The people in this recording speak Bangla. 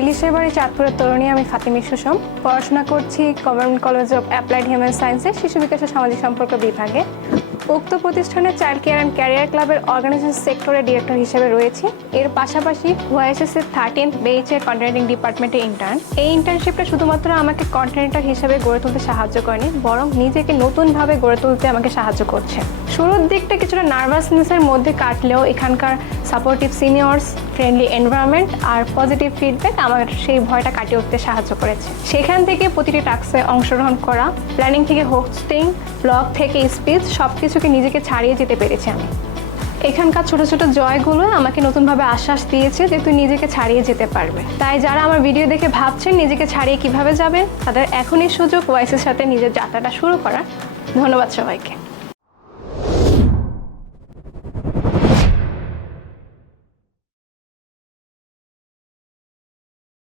ইলিশের বাড়ি চাঁদপুরের তরুণী আমি ফাতিমি সুষম। পড়াশোনা করছি government college of applied human সায়েন্সে শিশু বিকাশ সামাজিক সম্পর্ক বিভাগে। উক্ত প্রতিষ্ঠানে চাইল্ড কেয়ার অ্যান্ড ক্যারিয়ার ক্লাবের অর্গানাইজেশন সেক্টরের ডিরেক্টর হিসেবে রয়েছে। এর পাশাপাশি ওয়াইএসএস এর থার্টিন বেইচের কন্টেন্টিং ডিপার্টমেন্টে ইন্টার্ন এই ইন্টার্নশিপটা শুধুমাত্র আমাকে কন্টেন্টার হিসেবে গড়ে তুলতে সাহায্য করেনি, বরং নিজেকে নতুনভাবে গড়ে তুলতে আমাকে সাহায্য করছে। শুরুর দিকটা কিছুটা নার্ভাসনেসের মধ্যে কাটলেও এখানকার সাপোর্টিভ সিনিয়র্স ফ্রেন্ডলি এনভায়রনমেন্ট আর পজিটিভ ফিডব্যাক আমার সেই ভয়টা কাটিয়ে উঠতে সাহায্য করেছে। সেখান থেকে প্রতিটি টাস্কে অংশগ্রহণ করা প্ল্যানিং থেকে হোস্টিং ব্লগ থেকে স্পিচ সব কিছুকে নিজেকে ছাড়িয়ে যেতে পেরেছি আমি। এখানকার ছোট ছোট জয়গুলো আমাকে নতুনভাবে আশ্বাস দিয়েছে যে তুই নিজেকে ছাড়িয়ে যেতে পারবে। তাই যারা আমার ভিডিও দেখে ভাবছেন নিজেকে ছাড়িয়ে কীভাবে যাবেন, তাদের এখনই সুযোগ ওয়াইসের সাথে নিজের যাত্রাটা শুরু করার। ধন্যবাদ সবাইকে।